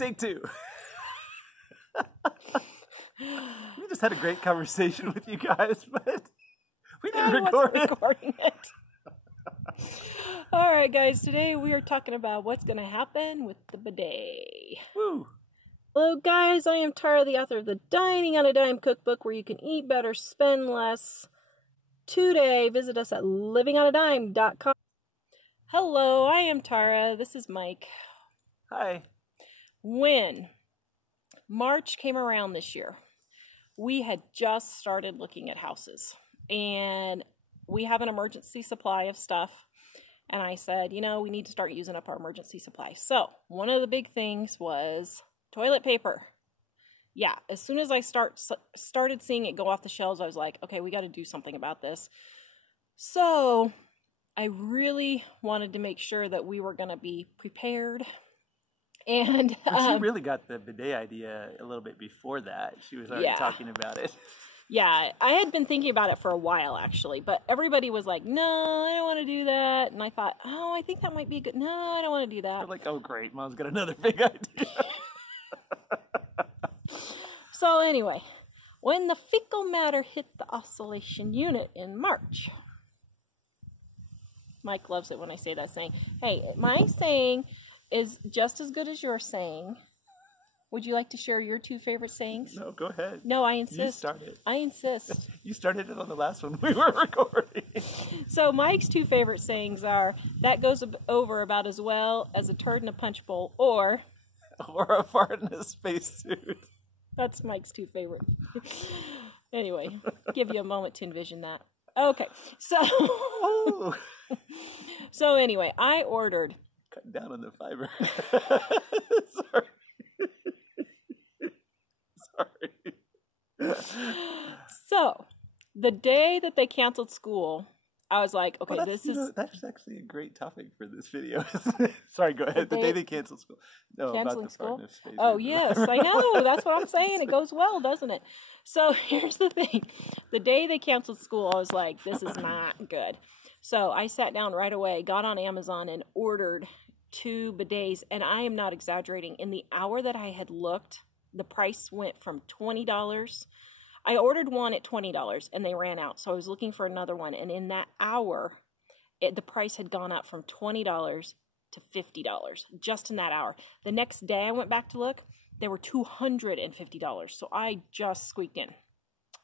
Take two. We just had a great conversation with you guys, but we didn't record it. Recording it. All right, guys. Today we are talking about what's going to happen with the bidet. Woo! Hello, guys. I am Tara, the author of the Dining on a Dime cookbook, where you can eat better, spend less. Today, visit us at livingonadime.com. Hello, I am Tara. This is Mike. Hi. When March came around this year, we had just started looking at houses, and we have an emergency supply of stuff. And I said, you know, we need to start using up our emergency supply. So one of the big things was toilet paper. Yeah, as soon as I started seeing it go off the shelves, I was like, okay, we got to do something about this. So I really wanted to make sure that we were going to be prepared. And she really got the bidet idea a little bit before that. She was already talking about it. Yeah, I had been thinking about it for a while, actually, but everybody was like, no, I don't want to do that. And I thought, oh, I think that might be good. No, I don't want to do that. You're like, oh, great, Mom's got another big idea. So anyway, when the fecal matter hit the oscillation unit in March, Mike loves it when I say that saying. Hey, my saying is just as good as your saying. Would you like to share your two favorite sayings? No, go ahead. No, I insist. You started. I insist. You started it on the last one we were recording. So Mike's two favorite sayings are, that goes over about as well as a turd in a punch bowl, or a fart in a spacesuit. That's Mike's two favorite. Anyway, give you a moment to envision that. Okay, so so anyway, I ordered. Cut down on the fiber. Sorry. So, the day that they canceled school, I was like, okay, that's actually a great topic for this video. Sorry, go ahead. The day they canceled school. No, canceling about the school? Space. Oh, yes, I know. That's what I'm saying. It goes well, doesn't it? So, here's the thing. The day they canceled school, I was like, this is not good. So, I sat down right away, got on Amazon, and ordered 2 bidets. And I am not exaggerating. In the hour that I had looked, the price went from $20. I ordered one at $20 and they ran out. So I was looking for another one. And in that hour, the price had gone up from $20 to $50 just in that hour. The next day I went back to look, they were $250. So I just squeaked in.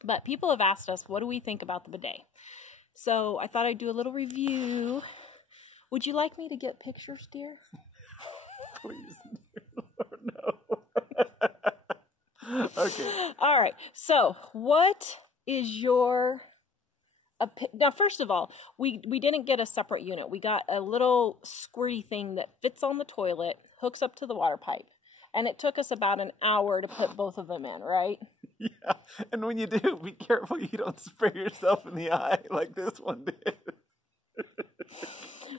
But people have asked us, what do we think about the bidet? So I thought I'd do a little review. Would you like me to get pictures, dear? Please. No. Okay. All right. So, what is your now? First of all, we didn't get a separate unit. We got a little squirty thing that fits on the toilet, hooks up to the water pipe, and it took us about an hour to put both of them in. Right? Yeah. And when you do, be careful you don't spray yourself in the eye like this one did.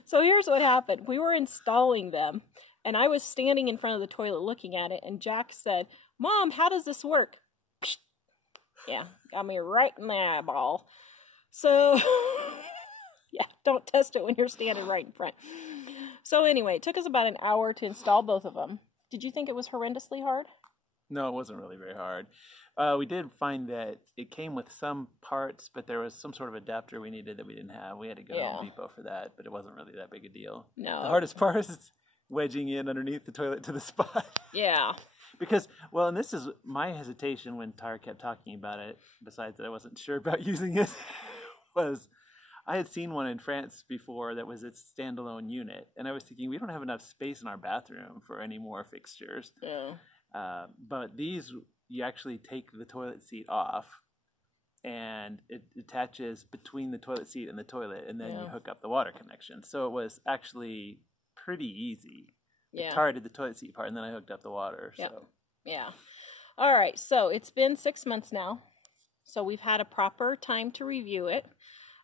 So here's what happened. We were installing them, and I was standing in front of the toilet looking at it, and Jack said, Mom, how does this work? Yeah, got me right in the eyeball. So, yeah, don't test it when you're standing right in front. So anyway, it took us about an hour to install both of them. Did you think it was horrendously hard? No, it wasn't really very hard. We did find that it came with some parts, but there was some sort of adapter we needed that we didn't have. We had to go to Home Depot for that, but it wasn't really that big a deal. No. The hardest part is wedging in underneath the toilet to the spot. Yeah. Because, well, and this is my hesitation when Tara kept talking about it, besides that I wasn't sure about using it, was I had seen one in France before that was its standalone unit, and I was thinking, we don't have enough space in our bathroom for any more fixtures. Yeah. But these, you actually take the toilet seat off, and it attaches between the toilet seat and the toilet, and then you hook up the water connection. So it was actually pretty easy. Yeah. Tara did the toilet seat part, and then I hooked up the water. Yep. So. Yeah. All right. So it's been 6 months now. So we've had a proper time to review it.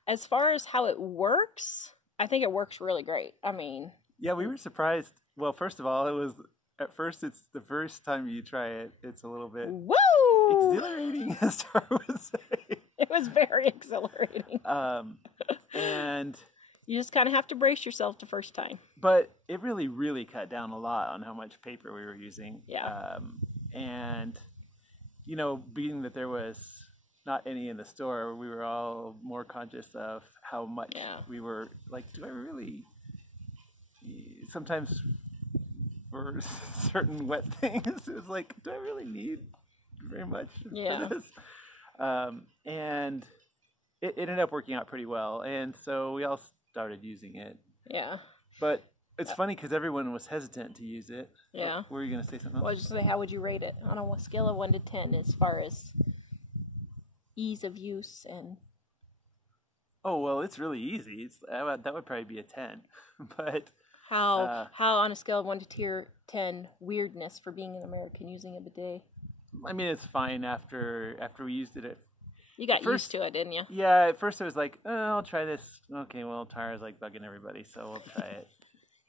As far as how it works, I think it works really great. I mean. Yeah, we were surprised. Well, first of all, at first it's the first time you try it. It's a little bit exhilarating, as Tara would say. It was very exhilarating. And You just kind of have to brace yourself the first time. But it really, really cut down a lot on how much paper we were using. Yeah. And, you know, being that there was not any in the store, we were all more conscious of how much we were like, do I really, sometimes for certain wet things, it was like, do I really need very much for this? And it ended up working out pretty well. And so we all started using it. Yeah. But it's funny because everyone was hesitant to use it. Yeah. Were you going to say something else? Well, I was just say, how would you rate it on a scale of 1 to 10 as far as ease of use and... Oh, well, it's really easy. That would probably be a 10. But how on a scale of 1 to 10 weirdness for being an American using a bidet? I mean, it's fine after we used it. You got used to it, didn't you? Yeah, at first I was like, oh, I'll try this. Okay, well, Tara's like bugging everybody, so we'll try it.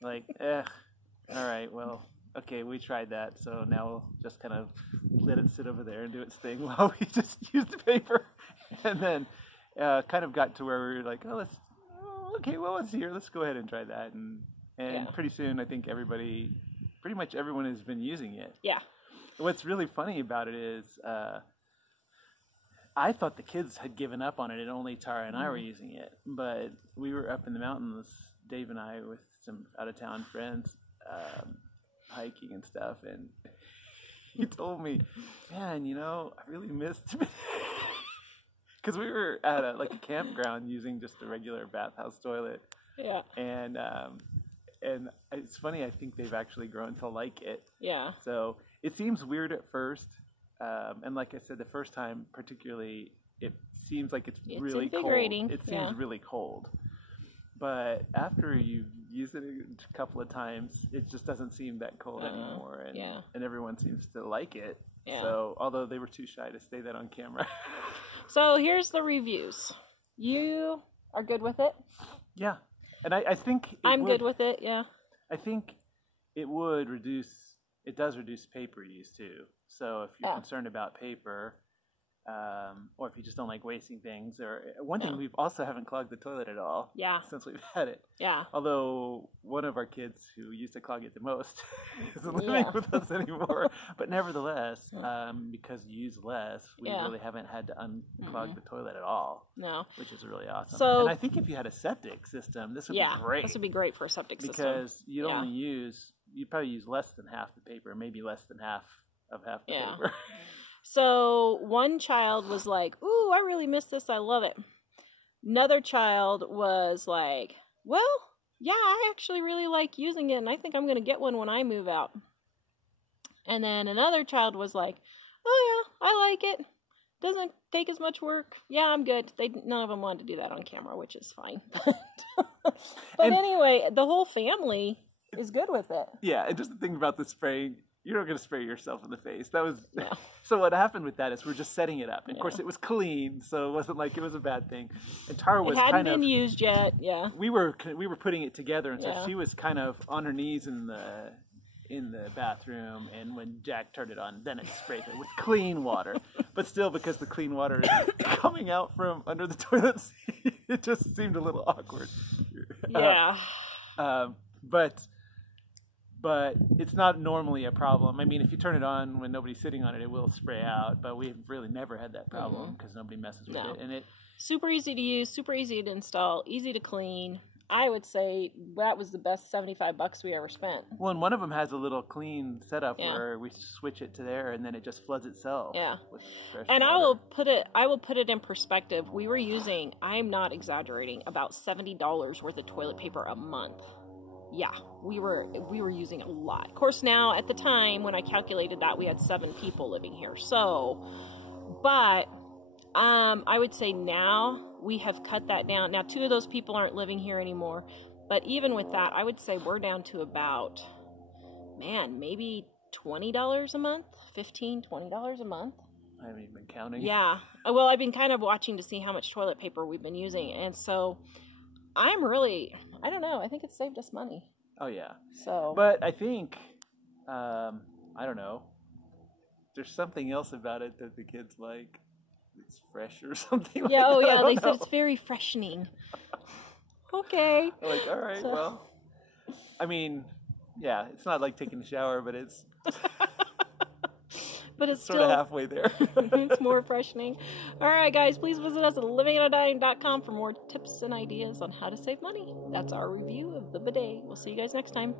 Like, all right, well, okay, we tried that, so now we'll just kind of let it sit over there and do its thing while we just use the paper. And then kind of got to where we were like, okay, well, let's see here. Let's go ahead and try that. And pretty soon, I think pretty much everyone has been using it. Yeah. What's really funny about it is I thought the kids had given up on it and only Tara and I were using it. But we were up in the mountains, Dave and I, with some out-of-town friends, hiking and stuff. And he told me, man, you know, I really missed it. Because we were at a campground using just a regular bathhouse toilet. Yeah. And it's funny, I think they've actually grown to like it. Yeah. So it seems weird at first. And like I said, the first time particularly, it seems like it's really cold. It seems really cold. But after you've used it a couple of times, it just doesn't seem that cold anymore. And everyone seems to like it. Yeah. So, although they were too shy to say that on camera. So here's the reviews. You are good with it? Yeah. And I think I'm good with it, yeah. I think it does reduce paper use too. So if you're concerned about paper, or if you just don't like wasting things, or one thing, we also haven't clogged the toilet at all since we've had it. Yeah. Although one of our kids who used to clog it the most isn't living with us anymore. But nevertheless, because you use less, we really haven't had to unclog the toilet at all. No. Which is really awesome. So, and I think if you had a septic system, this would be great. This would be great for a septic system. Because you'd probably use less than half the paper, maybe less than half of half the paper. So one child was like, ooh, I really miss this. I love it. Another child was like, well, yeah, I actually really like using it, and I think I'm going to get one when I move out. And then another child was like, oh, yeah, I like it. Doesn't take as much work. Yeah, I'm good. None of them wanted to do that on camera, which is fine. But anyway, the whole family is good with it. Yeah, and just the thing about the spraying, you're not going to spray yourself in the face. That was so. What happened with that is we're just setting it up. And of course, it was clean, so it wasn't like it was a bad thing. And Tara was hadn't been used yet. Yeah, we were putting it together, and so she was kind of on her knees in the bathroom. And when Jack turned it on, then it sprayed it with clean water. But still, because the clean water is coming out from under the toilet seat, it just seemed a little awkward. Yeah. But it's not normally a problem. I mean, if you turn it on when nobody's sitting on it, it will spray out. But we've really never had that problem because nobody messes with it. And super easy to use, super easy to install, easy to clean. I would say that was the best $75 we ever spent. Well, and one of them has a little clean setup where we switch it to there, and then it just floods itself. Yeah. With fresh water. I will put it in perspective. We were using, I'm not exaggerating, about $70 worth of toilet paper a month. Yeah, we were using a lot. Of course, now at the time when I calculated that, we had 7 people living here. So, but I would say now we have cut that down. Now, 2 of those people aren't living here anymore. But even with that, I would say we're down to about, maybe $20 a month, $15, $20 a month. I haven't even been counting. Yeah. Well, I've been kind of watching to see how much toilet paper we've been using. And so I don't know. I think it's saved us money. Oh, yeah. So, but I think, I don't know. There's something else about it that the kids like. It's fresh or something like that. Yeah, they said it's very freshening. Okay. I'm like, all right, So- well, I mean, yeah, it's not like taking a shower, but it's But it's sort of still halfway there. it's more freshening. All right, guys, please visit us at livinganddying.com for more tips and ideas on how to save money. That's our review of the bidet. We'll see you guys next time.